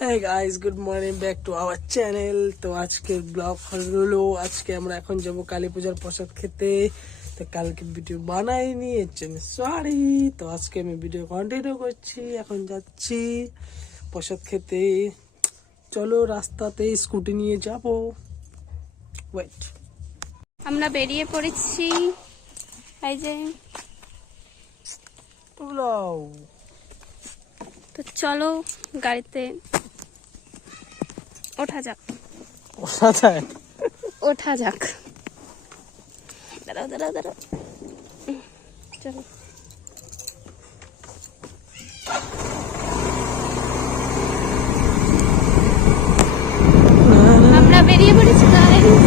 Hey guys, good morning back to our channel. তো আজকের ব্লগ হলো আজকে আমরা এখন যাব কালী পূজার প্রসাদ খেতে। তো কালকে ভিডিও বানাইনি, এর জন্য সরি। তো আজকে আমি ভিডিও কন্টিনিউ করছি, এখন যাচ্ছি প্রসাদ খেতে। চলো রাস্তাতে স্কুটি নিয়ে যাব। ওয়েট, আমরা বেরিয়ে পড়েছি। এই যে তো চলো গাড়িতে ওঠা যাক। দাঁড়াও চলো। আমরা বেরিয়ে পড়েছি গাইস।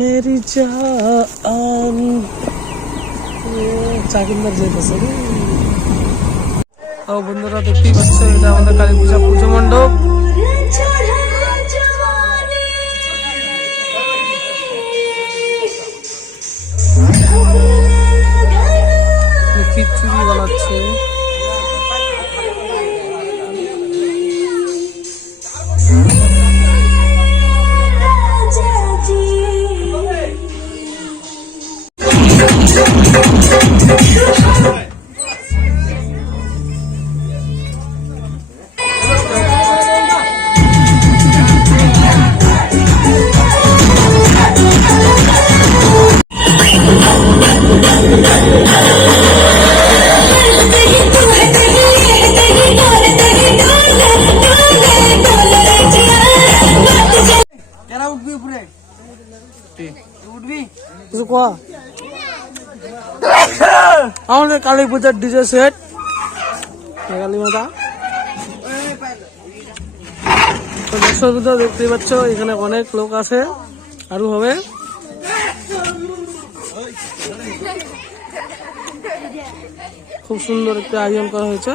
মেরি জান চাকিন্দার যেতেছে। ও বন্ধুরা দেখতেই পাচ্ছ, এটা আমাদের কালী পূজা পুজো মণ্ডপ। খিচুড়ি বানাচ্ছে। আমাদের কালী পূজার ডিজে সেট কালী মাতা। দর্শকরা দেখতে পাচ্ছ, এখানে অনেক লোক আছে, আরো হবে। খুব সুন্দর একটা আয়োজন করা হয়েছে।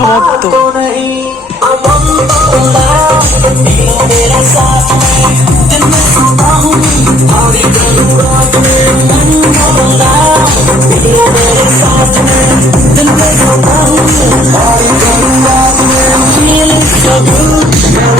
সমাপ্ত। मेरे साथ में दिन में सोता हूँ और करूँ रात में मन